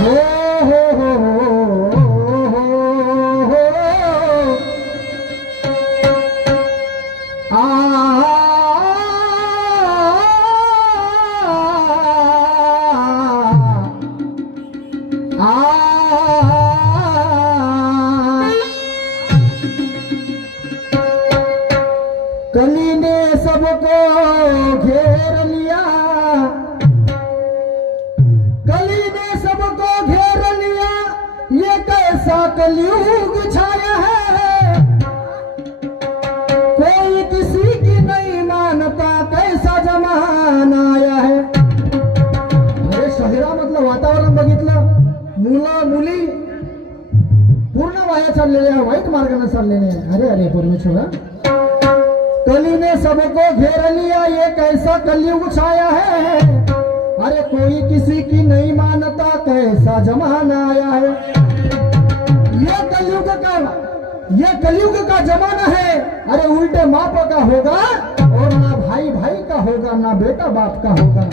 हो हो हो हो हो कली ने सबको घेर लिया, कली ने सबको घेर लिया, ये कैसा कलयुग छाया है, कोई किसी की नहीं मानता, कैसा जमाना आया है। अरे शहरामधलं वातावरण बघितलं, मुलं मुली पूर्ण वाया चाललेल्या, वाईट मार्गाने चाललेले. अरे अरे परमेश्वरा, कली ने सबको घेर लिया, ये कैसा कलयुग छाया है, अरे कोई किसी की नहीं मानता, कैसा जमाना आया है. ये कलयुग का जमाना है. अरे उल्टे माप का होगा और ना भाई भाई का होगा, ना बेटा बाप का होगा.